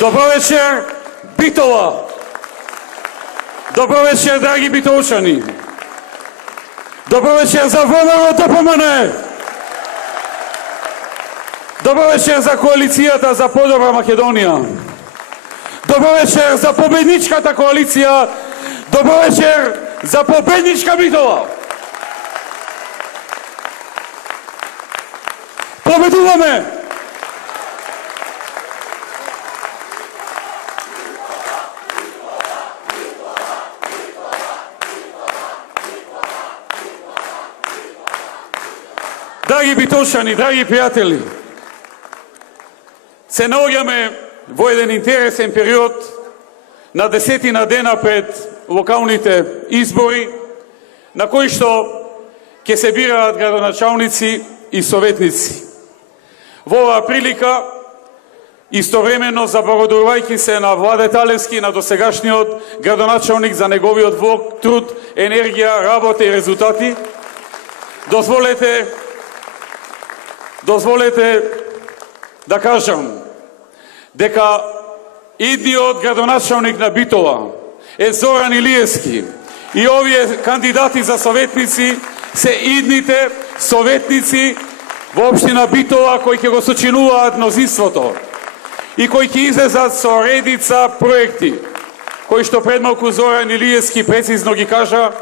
Добро вечер, Битола! Добро вечер, драги битолчани! Добро вечер за ВМРО ДПМН! Добро вечер за коалицијата за подобра Македонија! Добро вечер за победничката коалиција! Добро вечер за победничка Битола! Победуваме! Драги битолчани, драги пријатели, се наоѓаме во еден интересен период на 10 дена пред локалните избори, на кои што ќе се бираат градоначалници и советници. Во оваа прилика, истовремено заблагодарувајќи се на Владе Талевски, на досегашниот градоначалник за неговиот влог, труд, енергија, работа и резултати, дозволете да кажам дека идниот градоначалник на Битола е Зоран Илиевски и овие кандидати за советници се идните советници во општина Битола кои ќе го сочинуваат мнозинството и кои ќе излезат со редица проекти кои што пред малку Зоран Илиевски прецизно ги кажа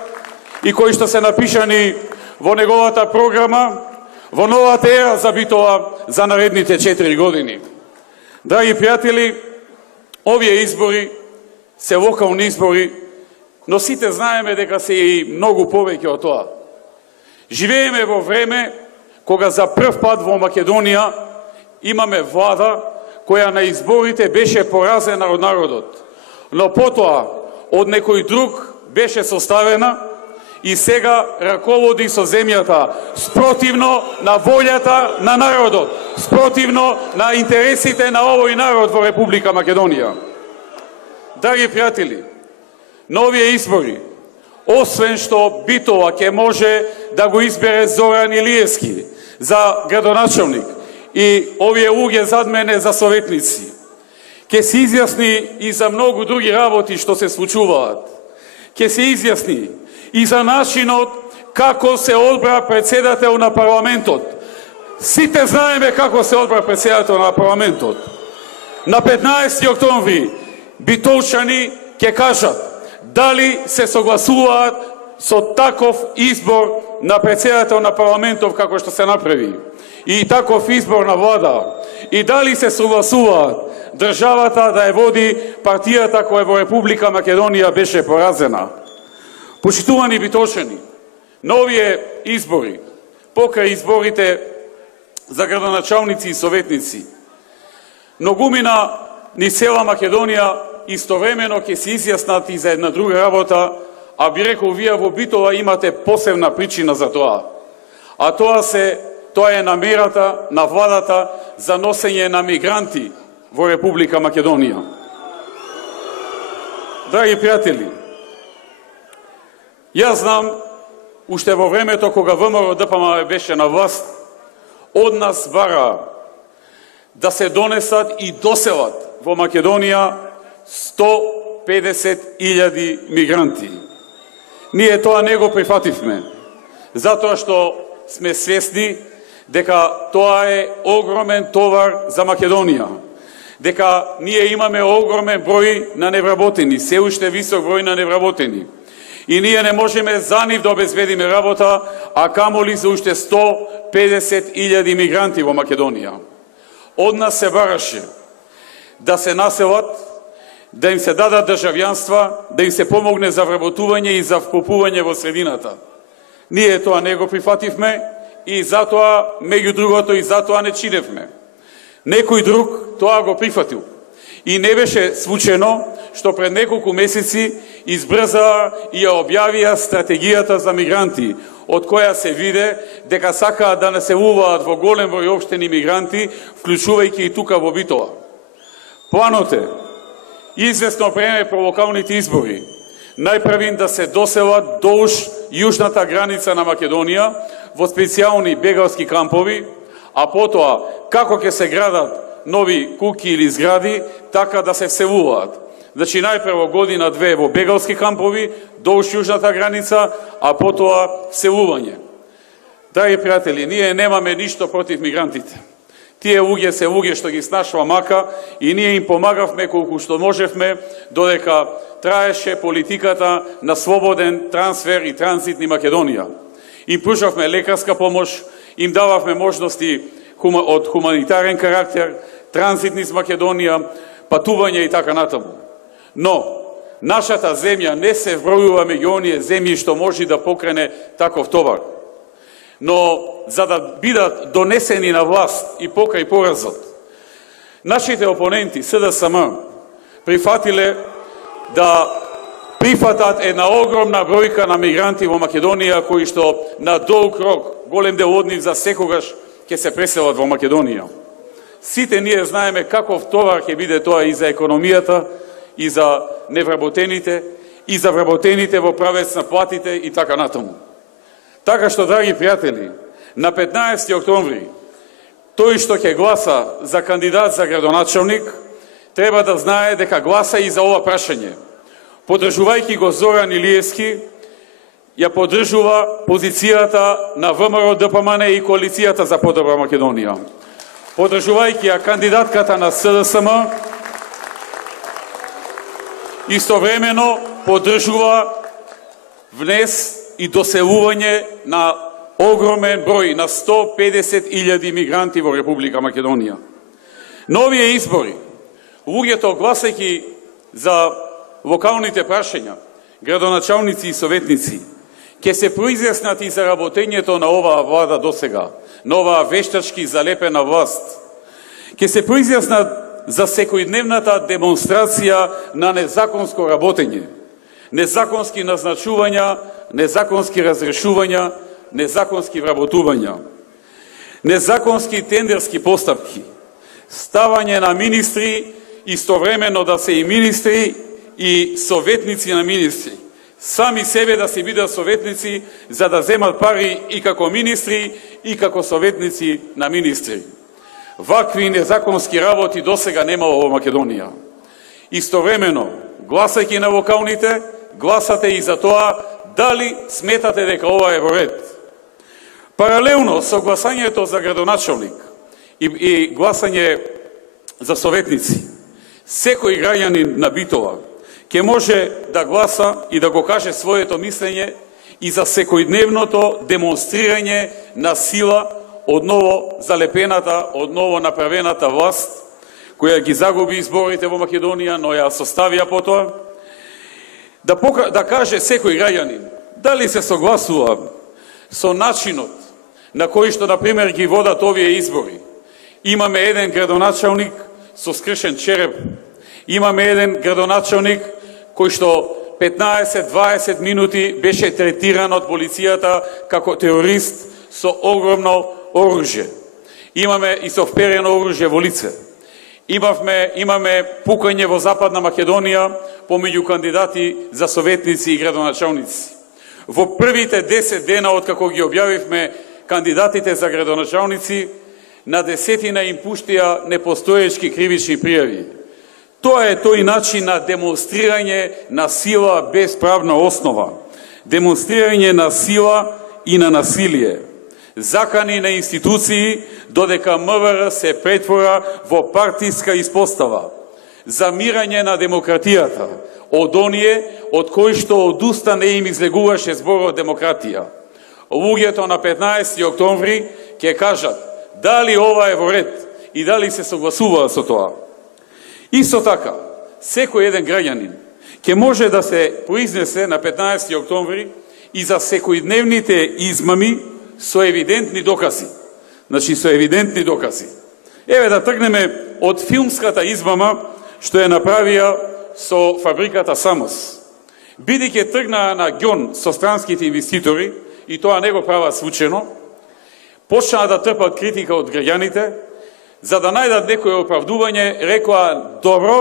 и кои што се напишани во неговата програма во новата ера за Битола за наредните 4 години. Драги пријатели, овие избори се локални избори, но сите знаеме дека се и многу повеќе од тоа. Живееме во време кога за прв пат во Македонија имаме влада која на изборите беше поразена од народот, но потоа од некој друг беше составена и сега раководи со земјата спротивно на волјата на народот, спротивно на интересите на овој народ во Република Македонија. Драги пријатели, на овие избори, освен што Битола ќе може да го избере Зоран Илиевски за градоначалник и овие луѓе зад мене за советници, ќе се изјасни и за многу други работи што се случуваат. Ќе се изјасни и за начинот како се одбра председател на парламентот. Сите знаеме како се одбра председател на парламентот. На 15 октомври битолчани ќе кажат дали се согласуваат со таков избор на председател на парламентов како што се направи и таков избор на влада и дали се согласуваат државата да ја води партијата која во Република Македонија беше поразена. Почитувани битолчани, на овие избори, покрај изборите за градоначалници и советници, многумина ни цела Македонија истовремено ќе се изјаснат и за една друга работа, а би рекол вие во Битола имате посебна причина за тоа. А тоа е намерата на владата за носење на мигранти во Република Македонија. Драги пријатели, јас знам, уште во времето кога ВМРО ДПМН беше на власт, од нас бара да се донесат и доселат во Македонија 150.000 мигранти. Ние тоа не го прифативме, затоа што сме свесни дека тоа е огромен товар за Македонија, дека ние имаме огромен број на невработени, се уште висок број на невработени. И ние не можеме за нив да обезбедиме работа, а камоли за уште 150.000 мигранти во Македонија. Од нас се бараше да се населат, да им се дадат државјанства, да им се помогне за вработување и за вкупување во средината. Ние тоа не го прифативме и затоа, меѓу другото, и затоа не чиневме. Некој друг тоа го прифатил. И не беше случајно што пред неколку месеци избрзаа и ја објавија стратегијата за мигранти, од која се виде дека сакаат да населуваат во голем број општини мигранти, вклучувајќи и тука во Битола. Планот е известно време по локалните избори најпрвин да се доселат долж јужната граница на Македонија во специјални бегалски кампови, а потоа како ќе се градат нови куќи или згради, така да се вселуваат. Значи, најпрво година-две во бегалски кампови, долж јужната граница, а потоа вселување. Драги пријатели, ние немаме ништо против мигрантите. Тие луѓе се луѓе што ги снашва мака и ние им помагавме колку што можевме, додека траеше политиката на слободен трансфер и транзит низ Македонија. Им пружавме лекарска помош, им дававме можности од хуманитарен карактер, транзит низ Македонија, патување и така натаму. Но, нашата земја не се вбројува меѓу оние земји што може да покрене таков товар. Но, за да бидат донесени на власт и покрај поразот, нашите опоненти, СДСМ, прифатиле да прифатат една огромна бројка на мигранти во Македонија, кои што на долг рок, голем дел од нив за секогаш, ќе се преселат во Македонија. Сите ние знаеме каков товар ќе биде тоа и за економијата, и за невработените, и за вработените во правец на платите и така натаму. Така што, драги пријатели, на 15 октомври, тој што ќе гласа за кандидат за градоначалник, треба да знае дека гласа и за ова прашање. Подржувајќи го Зоран Илиевски, ја подржува позицијата на ВМРО ДПМН и коалицијата за подобра Македонија. Подржувајќи ја кандидатката на СДСМ, истовремено подржува внес и доселување на огромен број, на 150.000 мигранти во Република Македонија. На овие избори, луѓето гласајќи за локалните прашања, градоначалници и советници, ќе се произјаснат и за работењето на оваа влада досега, на оваа вештачки залепена власт. Ќе се произјаснат за секојдневната демонстрација на незаконско работење, незаконски назначувања, незаконски разрешувања, незаконски вработувања, незаконски тендерски постапки, ставање на министри, истовремено да се и министри и советници на министри, сами себе да се бидат советници за да земат пари и како министри и како советници на министри. Вакви незаконски работи досега немало во Македонија. Истовремено, гласајќи на локалните, гласате и за тоа дали сметате дека ова е во ред. Паралелно со гласањето за градоначалник и гласање за советници, секој граѓанин на Битола ќе може да гласа и да го каже своето мислење и за секојдневното демонстрирање на сила од ново залепената, од ново направената власт, која ги загуби изборите во Македонија, но ја составија потоа, да каже секој граѓанин дали се согласува со начинот на кој што, например, ги водат овие избори. Имаме еден градоначалник со скршен череп, имаме еден градоначалник кој што 15-20 минути беше третиран од полицијата како терорист со огромно оружје. Имаме и со вперено оружје во лице. Имаме пукање во Западна Македонија помеѓу кандидати за советници и градоначалници. Во првите 10 дена од како ги објавивме кандидатите за градоначалници, на десетина им пуштија непостоечки кривични пријави. Тоа е тој начин на демонстрирање на сила без правна основа, демонстрирање на сила и на насилие, закани на институции додека МВР се претвора во партиска испостава, замирање на демократијата од оние од кои што одуста не им излегуваше зборот демократија. Луѓето на 15 октомври ќе кажат дали ова е во ред и дали се согласуваат со тоа. Исто така, секој еден граѓанин ќе може да се произнесе на 15 октомври и за секојдневните измами со евидентни докази. Значи, со евидентни докази. Еве да тргнеме од филмската измама што ја направија со фабриката Самос. Бидејќи тргнаа на ѓон со странските инвеститори, и тоа не го прават случајно, почнаа да трпат критика од граѓаните, за да најдат некој оправдување, рекоа, добро,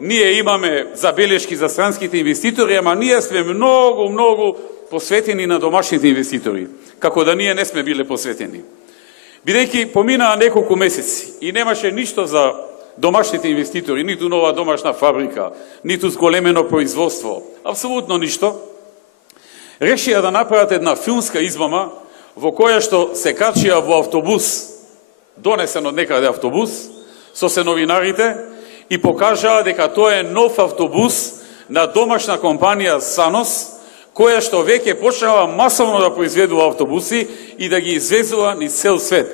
ние имаме забелешки за странските инвеститори, ама ние сме многу посветени на домашните инвеститори, како да ние не сме биле посветени. Бидејќи поминаа неколку месеци и немаше ништо за домашните инвеститори, ниту нова домашна фабрика, ниту зголемено производство, апсолутно ништо, решија да направат една филмска измама во која што се качија во автобус, донесен од некаде автобус, со се новинарите, и покажаа дека тоа е нов автобус на домашна компанија Санос, која што веќе почнала масовно да произведува автобуси и да ги извезува низ цел свет.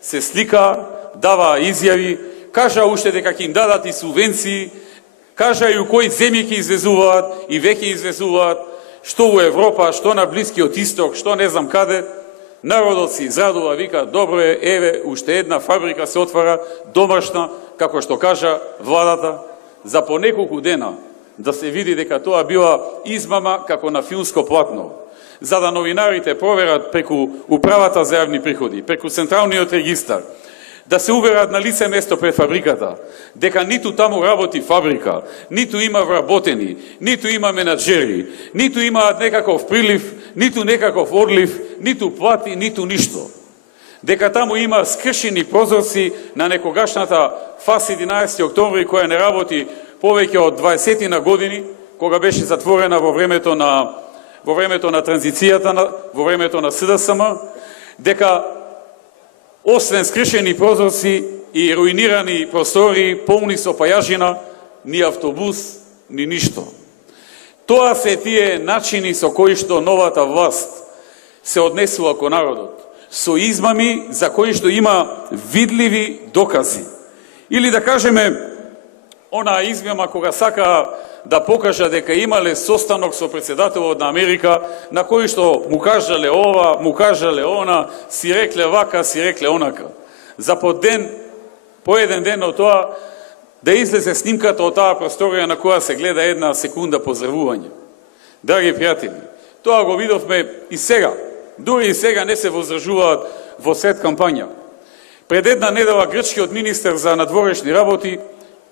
Се слика, дава изјави, кажа уште дека ќе им дадат и субвенции, кажа и у кои земји ќе извезуваат и веќе извезуваат, што у Европа, што на Блискиот Исток, што не знам каде. Народот се израдува, вика, добро е, еве, уште една фабрика се отвара, домашна, како што кажа владата, за по неколку дена да се види дека тоа била измама како на филмско платно, за да новинарите проверат преку Управата за јавни приходи, преку Централниот регистар, да се уверат на лице место пред фабриката, дека ниту таму работи фабрика, ниту има вработени, ниту има менаджери, ниту имаат некаков прилив, ниту некаков одлив, ниту плати, ниту ништо. Дека таму има скршени прозорци на некогашната ФАС 11 октомври, која не работи повеќе од 20 на години, кога беше затворена во времето на транзицијата, во времето на СДСМ, дека освен скршени прозорци и руинирани простори, полни со пајажина, ни автобус, ни ништо. Тоа се тие начини со кои што новата власт се однесува кон народот, со измами за кои што има видливи докази. Или да кажеме, онаа измама кога сака да покажа дека имале состанок со председателот на Америка, на кој што му кажале ова, му кажале она, си рекле вака, си рекле онака. За по еден ден од тоа, да излезе снимката од таа просторија на која се гледа една секунда поздравување. Драги пријатели, тоа го видовме и сега. Дури и сега не се возражуваат во сред кампања. Пред една недела грчкиот министер за надворешни работи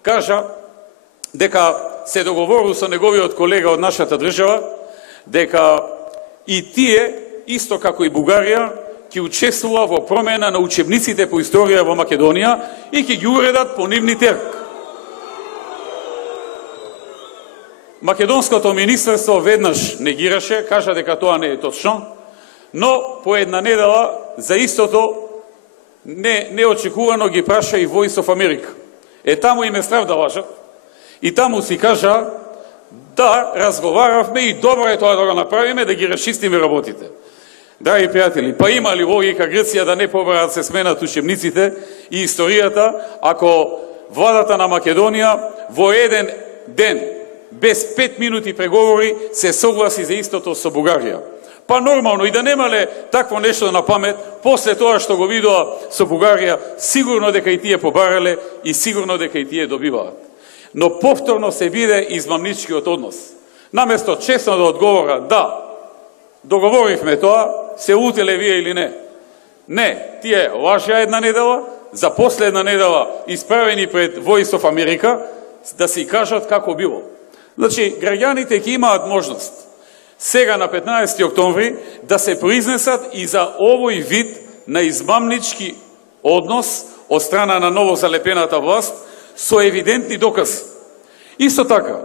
кажа дека се договорил со неговиот колега од нашата држава, дека и тие, исто како и Бугарија, ќе учествува во промена на учебниците по историја во Македонија и ќе ги уредат по нивни терк. Македонското министерство веднаш негираше, кажа дека тоа не е точно, но по една недела за истото неочекувано ги праша и Voice of America. Таму им е страв да лажат и таму си кажа да разговаравме и добро е тоа да го направиме, да ги расчистиме работите. Драги пријатели, па има ли логика Грција да не побара да се сменат учебниците и историјата, ако владата на Македонија во еден ден, без 5 минути преговори, се согласи за истото со Бугарија? Па нормално, и да немале такво нешто на памет, после тоа што го видоа со Бугарија, сигурно дека и тие побарале и сигурно дека и тие добиваат. Но повторно се биде измамничкиот однос. Наместо честно да одговора, да, договоривме тоа, се утеле вие или не. Не, тие лажеа една недела, за после една недела исправени пред Voice of America, да си кажат како било. Значи, граѓаните ќе имаат можност сега на 15 октомври да се произнесат и за овој вид на измамнички однос од страна на новозалепената власт со евидентни докази. Исто така,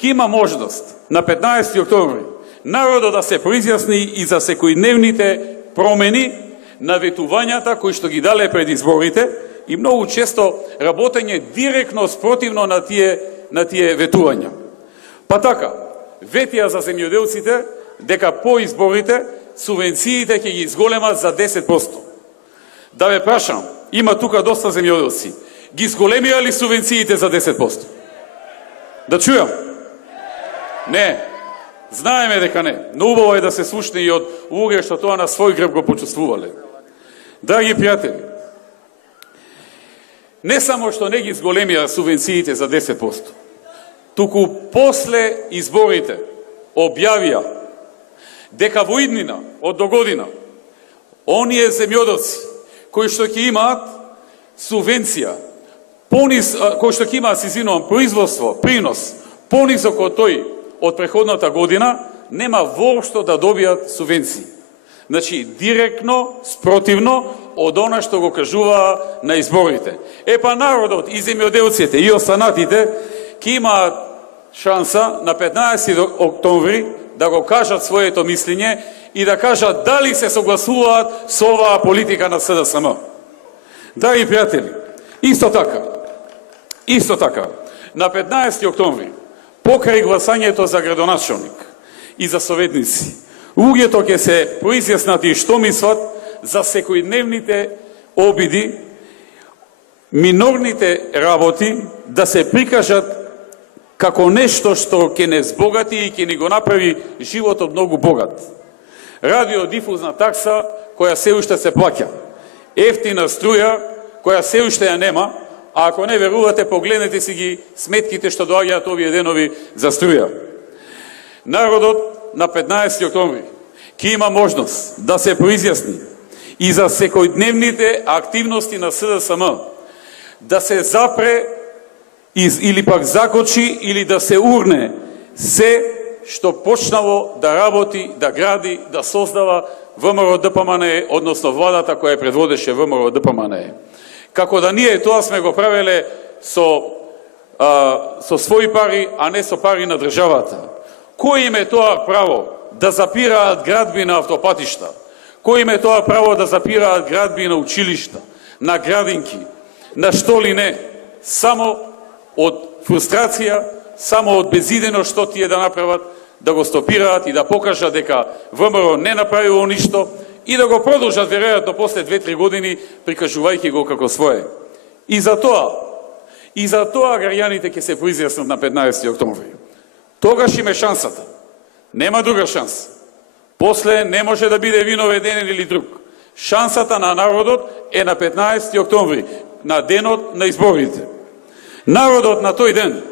ќе има можност на 15 октомври народот да се произјасни и за секојдневните промени на ветувањата кои што ги дале пред изборите и многу често работење директно спротивно на тие ветувања. Па така, ветија за земјоделците дека по изборите субвенциите ќе ги изголемат за 10%. Да ве прашам, има тука доста земјоделци. Ги изголемија ли субвенциите за 10%? Да чујам? Не. Знаеме дека не. Но убаво е да се слушне и од луѓе што тоа на свој греб го почувствувале. Драги пријатели, не само што не ги изголемија субвенциите за 10%, туку после изборите објавија дека во иднина од догодина оние земјоделци кои што ќе имаат субвенција, кои што ќе имаат, производство, принос, понисок од тој од преходната година, нема воопшто да добијат субвенции. Значи, директно, спротивно од она што го кажуваа на изборите. Епа народот и земјоделците и останатите ќе имаат шанса на 15 октомври да го кажат своето мислење и да кажат дали се согласуваат со оваа политика на СДСМ. Драги пријатели, исто така, на 15 октомври, покрај гласањето за градоначалник и за советници, луѓето ќе се произјаснати што мислат за секојдневните обиди, минорните работи да се прикажат како нешто што ќе не збогати и ќе ни го направи животот многу богат. Радиодифузна такса која се уште се плаќа, ефтина струја која се уште ја нема, а ако не верувате, погледнете си ги сметките што доаѓаат овие денови за струја. Народот на 15 октомври ќе има можност да се произјасни и за секојдневните активности на СДСМ, да се запре или пак закочи или да се урне се што почнало да работи, да гради, да создава ВМРО-ДПМНЕ, односно владата која предводеше ВМРО-ДПМНЕ. Како да ние тоа сме го правеле со своји пари, а не со пари на државата. Кој им е тоа право да запираат градби на автопатишта? Кој им е тоа право да запираат градби на училишта, на градинки, на што ли не? Само од фрустрација, само од безидено што тие да направат, да го стопираат и да покажат дека ВМРО не направило ништо и да го продолжат веројатно после 2-3 години прикажувајќи го како свое. И за тоа граѓаните ќе се произјаснат на 15 октомври. Тогаш им е шансата. Нема друга шанса. После не може да биде виноведен или друг. Шансата на народот е на 15 октомври, на денот на изборите. Народот на тој ден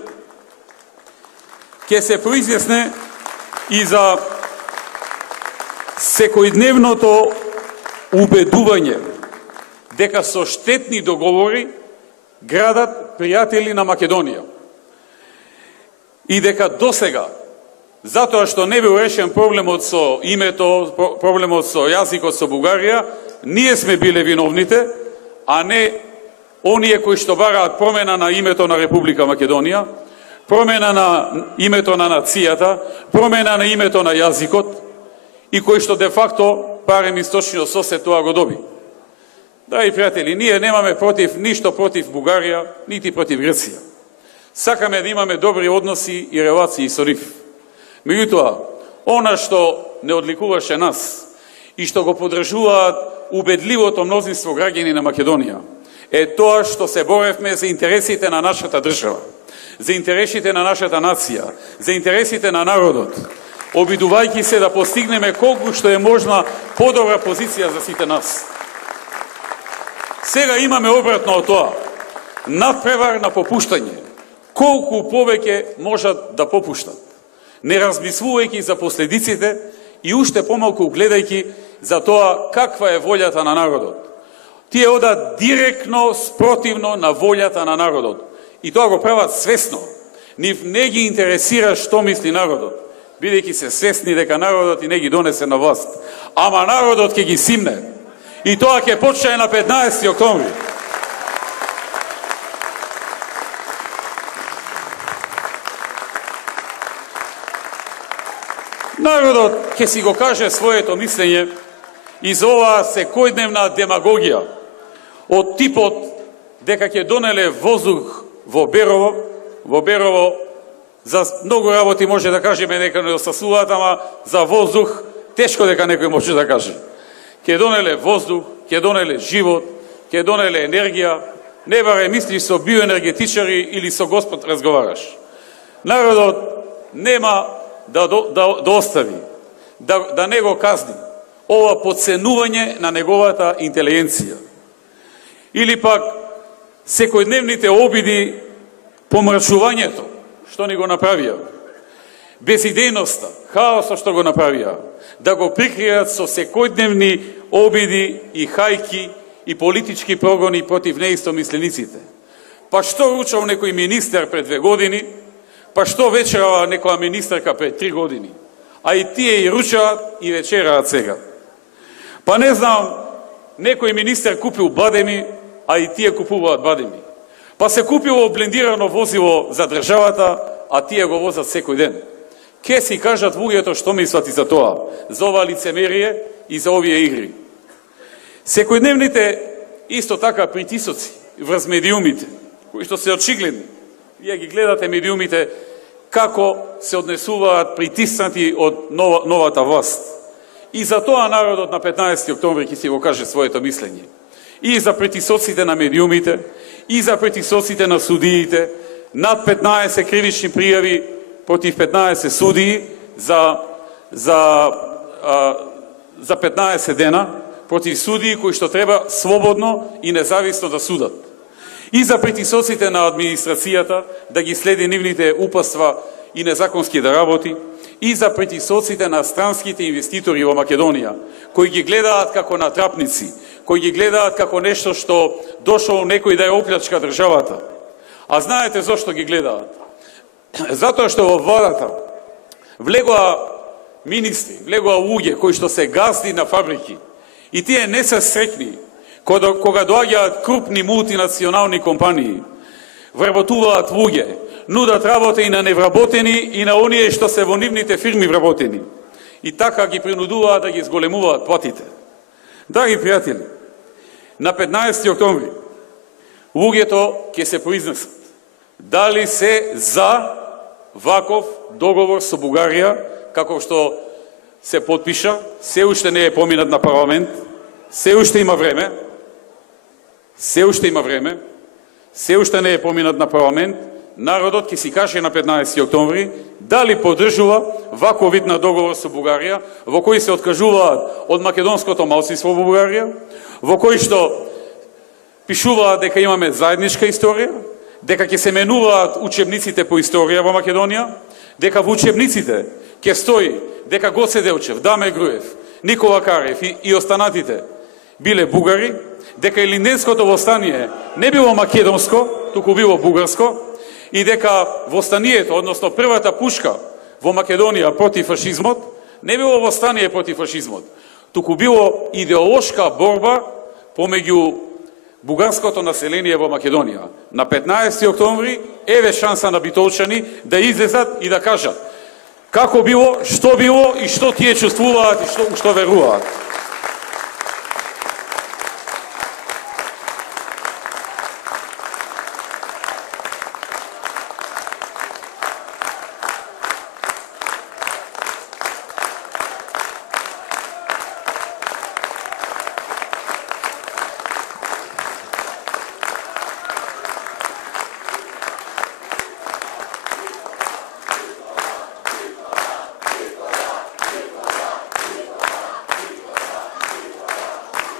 ќе се произјасне и за секојдневното убедување дека со штетни договори градат пријатели на Македонија и дека досега, затоа што не бил решен проблемот со името, проблемот со јазикот со Бугарија, ние сме биле виновните, а не оние кои што бараат промена на името на Република Македонија, промена на името на нацијата, промена на името на јазикот и кои што де факто, барем источниот сосед тоа го доби. Драги пријатели, ние немаме ништо против Бугарија, нити против Греција. Сакаме да имаме добри односи и релации со нив. Меѓутоа, она што не одликуваше нас и што го подржуваат убедливото мнозинство граѓани на Македонија е тоа што се боревме за интересите на нашата држава, за интересите на нашата нација, за интересите на народот, обидувајќи се да постигнеме колку што е можна подобра позиција за сите нас. Сега имаме обратно од тоа, надпревар на попуштање. Колку повеќе можат да попуштат, не размислувајќи за последиците и уште помалку гледајќи за тоа каква е волјата на народот. Тие одат директно спротивно на волјата на народот. И тоа го прават свесно. Нив не ги интересира што мисли народот, бидејќи се свесни дека народот и не ги донесе на власт. Ама народот ќе ги симне. И тоа ќе почне на 15 октомври. Народот ќе си го каже своето мислење и за оваа секојдневна демагогија од типот дека ќе донеле воздух во Берово, за многу работи може да кажеме дека не осасуваат, ама за воздух тешко дека некој може да каже. Ќе донеле воздух, ќе донеле живот, ќе донеле енергија, не баре мислиш со биоенергетичари или со Господ разговараш. Народот нема да остави, да не го казни ова подценување на неговата интелигенција. Или пак секојдневните обиди, помрачувањето, што ни го направија, безидејноста, хаосот што го направија, да го прикријат со секојдневни обиди и хајки и политички прогони против неистомислениците. Па што ручал некој министер пред 2 години, па што вечерава некоја министерка пред 3 години, а и тие и ручаат и вечераат сега. Па не знам, некој министер купил бадеми, а и тие купуваат бадеми. Па се купило блендирано возило за државата, а тие го возат секој ден. Ке си кажат луѓето што мислат и за тоа, за ова лицемерие и за овие игри. Секојдневните исто така притисоци врз медиумите, кои што се очигледни. Вие ги гледате медиумите како се однесуваат притиснати од новата власт. И за тоа народот на 15 октомври ќе си го каже своето мислење. И за притисоците на медиумите, и за притисоците на судиите, над 15 кривични пријави против 15 судии за 15 дена, против судии кои што треба слободно и независно да судат. И за притисоците на администрацијата да ги следи нивните упаства и незаконски да работи, и за притисоците на странските инвеститори во Македонија, кои ги гледаат како натрапници, кои ги гледаат како нешто што дошол некој да ја оплячка државата. А знаете зошто ги гледаат? Затоа што во владата влегоа министри, влегоа луѓе кои што се газди на фабрики, и тие не се среќни кога доаѓаат крупни мултинационални компании, вработуваат луѓе, нудат работа и на невработени и на оние што се во нивните фирми вработени. И така ги принудуваат да ги зголемуваат платите. Драги пријатели, на 15 октомври луѓето ќе се произнесат дали се за ваков договор со Бугарија, како што се потпиша, се уште не е поминат на парламент, се уште има време, се уште не е поминат на парламент, народот ќе си каже на 15 октомври дали поддржува ваков вид на договор со Бугарија, во кој се откажуваат од македонското малцинство во Бугарија, во кој што пишуваат дека имаме заедничка историја, дека ќе се менуваат учебниците по историја во Македонија, дека во учебниците ќе стои дека Гоце Делчев, Даме Груев, Никола Карев и останатите биле бугари, дека Илинденското востание не било македонско, туку било бугарско, и дека востанието, односно првата пушка во Македонија против фашизмот, не било востание против фашизмот, туку било идеолошка борба помеѓу бугарското население во Македонија. На 15 октомври еве шанса на битолчани да излезат и да кажат како било и што тие чувствуваат и што веруваат.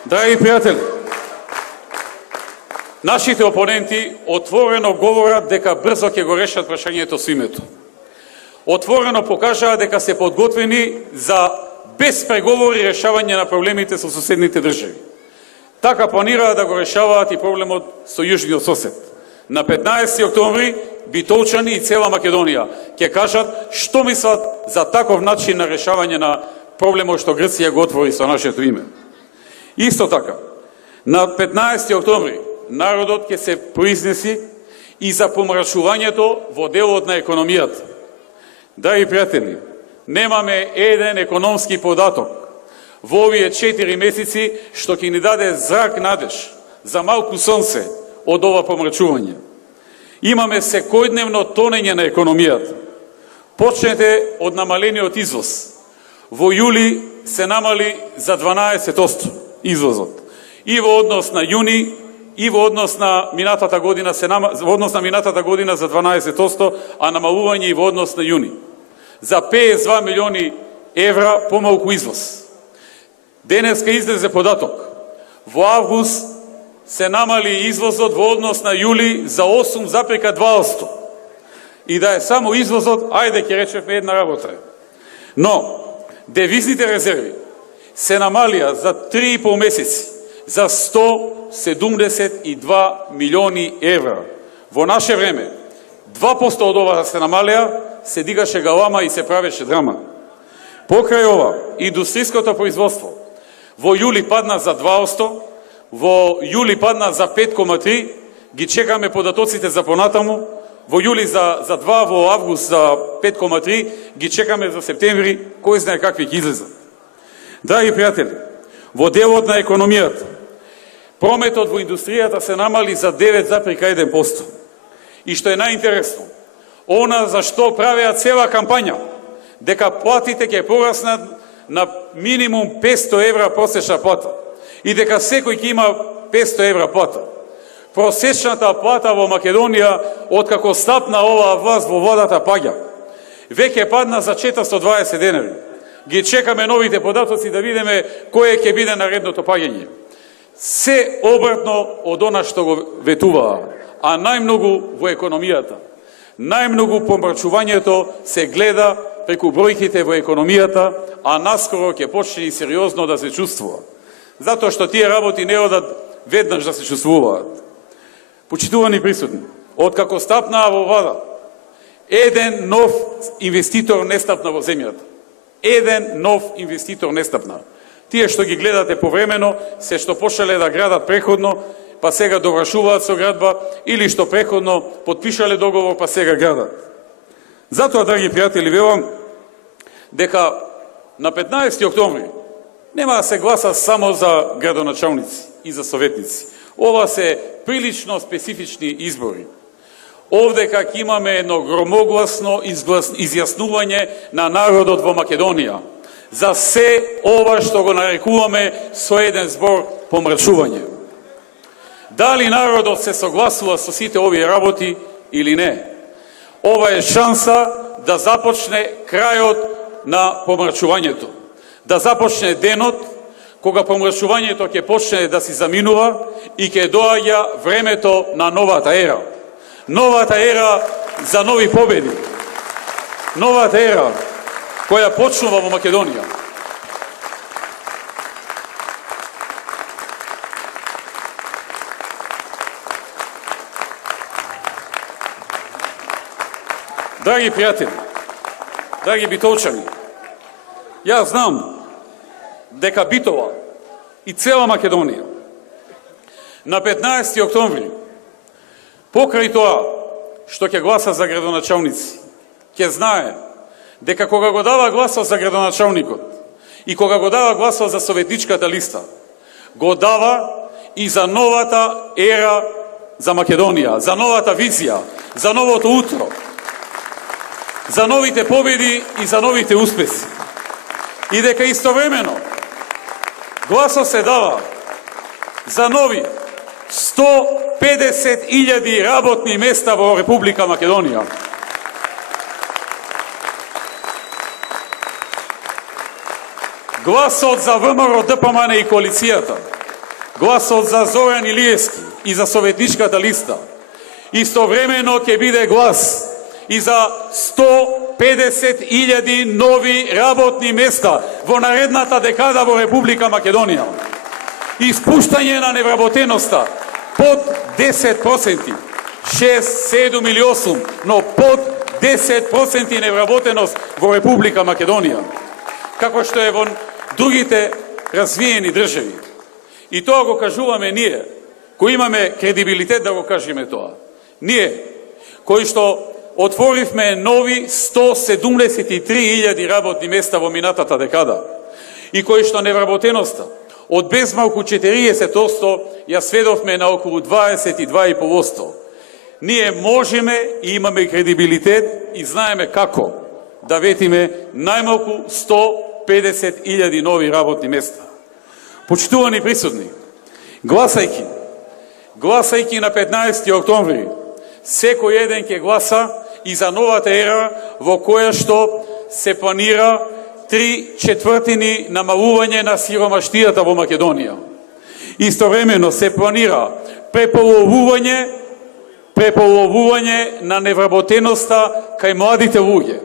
Драги пријатели, нашите опоненти отворено говорат дека брзо ќе го решат прашањето со името. Отворено покажаа дека се подготвени за без преговори решавање на проблемите со соседните држави. Така планираат да го решаваат и проблемот со јужниот сосед. На 15 октомври битолчани и цела Македонија ќе кажат што мислат за таков начин на решавање на проблемот што Грција го отвори со нашето име. Исто така, на 15 октомври народот ќе се произнеси и за помрачувањето во делот на економијата. Драги пријатели, немаме еден економски податок во овие 4 месеци што ќе ни даде зрак надеж за малку сонце од ова помрачување. Имаме секојдневно тонење на економијата. Почнете од намалениот извоз. Во јули се намали за 12% извозот. И во однос на јуни, и во однос на минатата година за 12%, а намалување и во однос на јуни. За 52 милиони евра помалку извоз. Денеска излезе податок. Во август се намали извозот во однос на јули за 8,2%. И да е само извозот, ајде ќе речеме една работа. Но девизните резерви се намалија за 3,5 месеци за 172 милиони евра. Во наше време 2% од ова се намалија, се дигаше галама и се правеше драма. Покрај ова, индустријското производство во јули падна за 2%, во јули падна за 5,3%, ги чекаме податоците за понатаму, во јули за 2%, во август за 5,3%, ги чекаме за септември, кој знае какви ќе излезат. Драги пријатели, во делот на економијата, прометот во индустријата се намали за 9,1%. И што е најинтересно, она за што правеа цела кампања, дека платите ќе пораснат на минимум 500 евра просечна плата и дека секој ќе има 500 евра плата. Просечната плата во Македонија, откако стапна оваа власт во владата паѓа, веќе падна за 420 денари. Ги чекаме новите податоци да видиме кој ќе биде наредното паѓање. Се обратно од она што го ветуваа, а најмногу во економијата. Најмногу помрачувањето се гледа преку бројките во економијата, а наскоро ќе почне и сериозно да се чувствува. Затоа што тие работи не одат веднаш да се чувствуваат. Почитувани присутни, откако стапнаа во влада, еден нов инвеститор не стапна во земјата. Еден нов инвеститор не стапна. Тие што ги гледате повремено, се што почнале да градат преходно, па сега довршуваат со градба, или што преходно потпишале договор, па сега градат. Затоа, драги пријатели, велам дека на 15 октомври нема да се гласа само за градоначалници и за советници. Ова се прилично специфични избори. Овдека ќе имаме едно громогласно изјаснување на народот во Македонија за се ова што го нарекуваме со еден збор помрачување. Дали народот се согласува со сите овие работи или не? Ова е шанса да започне крајот на помрачувањето. Да започне денот кога помрачувањето ќе почне да си заминува и ќе доаѓа времето на новата ера. Новата ера за нови победи. Новата ера која почнува во Македонија. Драги пријатели, драги битолчани, јас знам дека Битола и цела Македонија на 15 октомври, покрај тоа што ќе гласа за градоначалници, ќе знае дека кога го дава гласот за градоначалникот и кога го дава гласот за советничката листа, го дава и за новата ера за Македонија, за новата визија, за новото утро, за новите победи и за новите успеси. И дека истовремено гласот се дава за нови 150.000 работни места во Република Македонија. Гласот за ВМРО, ДПМН и коалицијата, гласот за Зоран Илиевски и за советничката листа, истовремено ќе биде глас и за 150.000 нови работни места во наредната декада во Република Македонија. Испуштање на невработеноста под 10%, 6, 7 или 8, но под 10% невработеност во Република Македонија, како што е во другите развиени држави. И тоа го кажуваме ние, кои имаме кредибилитет да го кажеме тоа. Ние, кои што отворивме нови 173.000 работни места во минатата декада и кои што невработеноста од безмалку 40% ја сведовме на околу 22,5%. Ние можеме и имаме кредибилитет и знаеме како да ветиме најмалку 150.000 нови работни места. Почитувани присутни, гласајќи на 15 октомври, секој еден ќе гласа и за новата ера во која што се планира 3/4 намалување на сиромаштијата во Македонија. Истовремено се планира преполовување на невработеноста кај младите луѓе,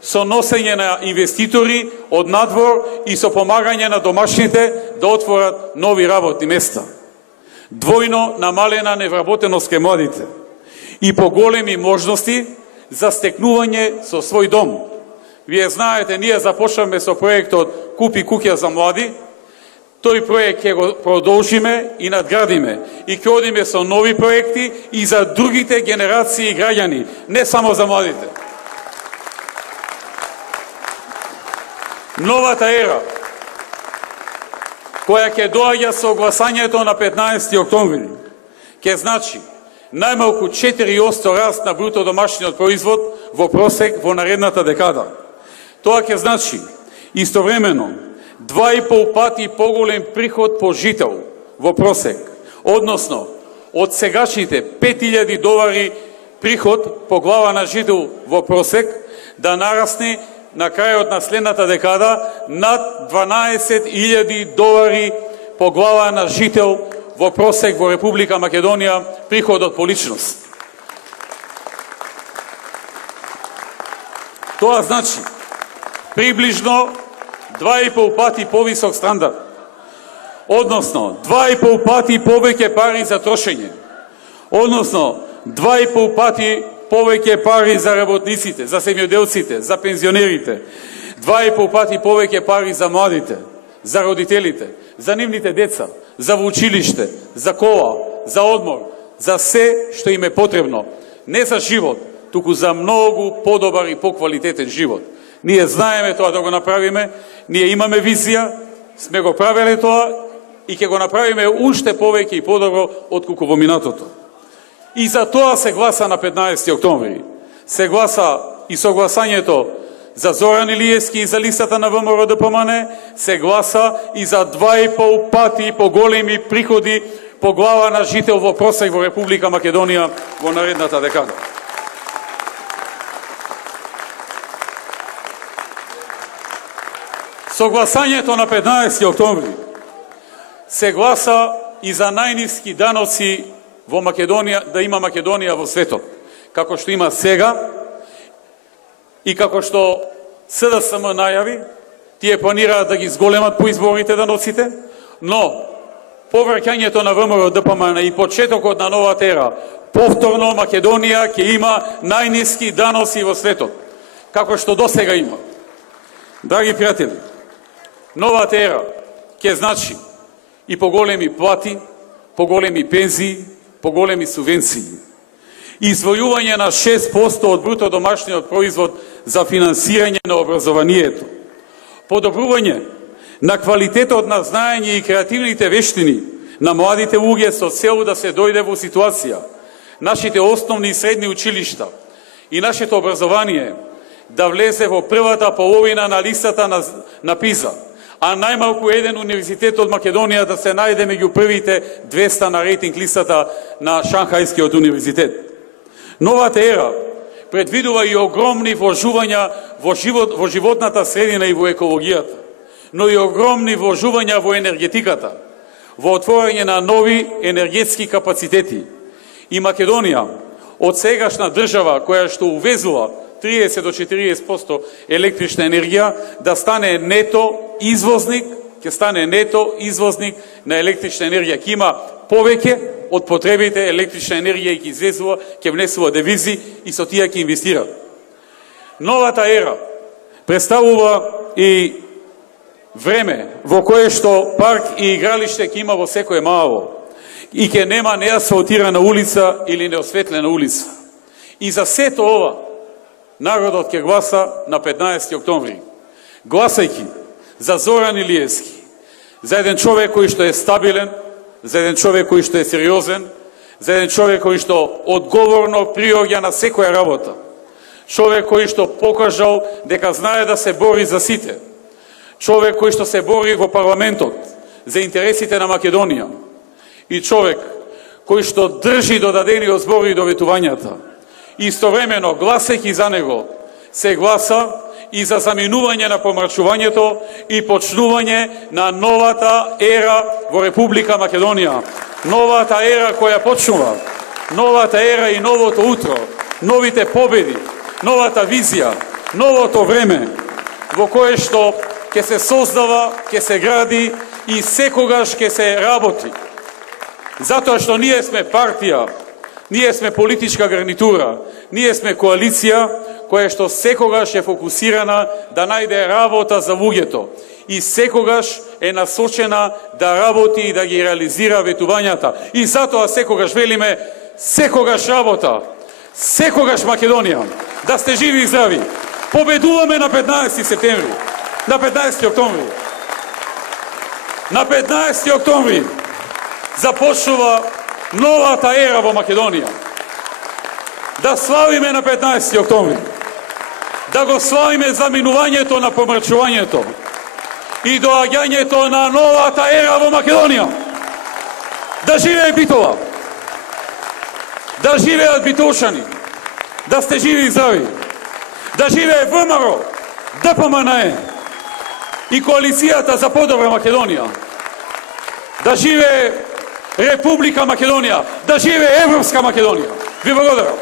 со носење на инвеститори од надвор и со помагање на домашните да отворат нови работни места. Двојно намалена невработеност кај младите и поголеми можности за стекнување со свој дом. Вие знаете, ние започнаме со проектот Купи куќа за млади. тој проект ќе го продолжиме и надградиме и ќе одиме со нови проекти и за другите генерации граѓани, не само за младите. Новата ера, која ќе доаѓа со гласањето на 15 октомври, ќе значи најмалку 4% раст на бруто домашниот производ во просек во наредната декада. Тоа ќе значи истовремено 2,5 пати поголем приход по жител во просек, односно од сегашните $5,000 приход по глава на жител во просек да нарасне на крајот на следната декада над $12,000 по глава на жител во просек во Република Македонија приходот по личност. Тоа значи приближно 2,5 пати повисок стандард, односно 2,5 пати повеќе пари за трошење, односно 2,5 пати повеќе пари за работниците, за семјоделците, за пензионерите, 2,5 пати повеќе пари за младите, за родителите, за нивните деца, за училиште, за кола, за одмор, за се што им е потребно, не за живот, туку за многу подобар и поквалитетен живот. Ние знаеме тоа да го направиме, ние имаме визија, сме го правеле тоа и ќе го направиме уште повеќе и подобро отколку во минатото. И за тоа се гласа на 15 октомври. Се гласа и со гласањето за Зоран Илиевски и за листата на ВМРО-ДПМН, се гласа и за 2,5 пати поголеми приходи по глава на жител во просек во Република Македонија во наредната декада. Со гласањето на 15 октомври се гласа и за најниски даноци во Македонија, да има Македонија во светот, како што има сега и како што СДСМ најави, тие планираат да ги зголемат по изборите даноците, но повраќањето на ВМРО-ДПМН и почетокот на новата ера, повторно Македонија ќе има најниски даноци во светот, како што досега има. Драги пријатели, новата ера ќе значи и поголеми плати, поголеми пензии, поголеми субвенции, извојување на 6% од бруто домашниот производ за финансирање на образованието, подобрување на квалитетот на знаење и креативните вештини на младите луѓе со цел да се дојде во ситуација нашите основни и средни училишта и нашето образование да влезе во првата половина на листата на ПИЗа, а најмалку еден универзитет од Македонија да се најде меѓу првите 200 на рейтинг листата на Шанхајскиот универзитет. Новата ера предвидува и огромни вложувања во животната средина и во екологијата, но и огромни вложувања во енергетиката, во отворање на нови енергетски капацитети. И Македонија, од сегашна држава која што увезува 30 до 40% електрична енергија, да стане нето извозник, ќе стане нето извозник на електрична енергија. Ќе има повеќе од потребите електрична енергија и ќе извезува, ќе внесува девизи и со тие ќе инвестира. Новата ера представува и време во кое што парк и игралиште ќе има во секое мало и ќе нема неасфалтирана улица или неосветлена улица. И за сето ова народот ќе гласа на 15 октомври. Гласајќи за Зоран Илиевски, за еден човек кој што е стабилен, за еден човек кој што е сериозен, за еден човек кој што одговорно приоѓа на секоја работа, човек кој што покажал дека знае да се бори за сите, човек кој што се бори во парламентот за интересите на Македонија и човек кој што држи до дадениот збор и до ветувањата. Истовремено, гласајќи за него, се гласа и за заминување на помрачувањето и почнување на новата ера во Република Македонија. Новата ера која почнува, новата ера и новото утро, новите победи, новата визија, новото време во кое што ќе се создава, ќе се гради и секогаш ќе се работи. Затоа што ние сме партија, ние сме политичка гарнитура, ние сме коалиција која што секогаш е фокусирана да најде работа за луѓето и секогаш е насочена да работи и да ги реализира ветувањата. И затоа секогаш велиме, секогаш работа, секогаш Македонија. Да сте живи и здрави. Победуваме на 15 септември, на 15 октомври. На 15 октомври започнува новата ера во Македонија. Да славиме на 15 октомври. Да го славиме заминувањето на помрачувањето и доаѓањето на новата ера во Македонија. Да живее Битола! Да живеат битолшани! Да сте живи и здрави! Да живее ВМРО, ДПМНЕ и Коалицијата за подобра Македонија! Да живее Република Македонија! Да живее Европска Македонија! Ви благодарам!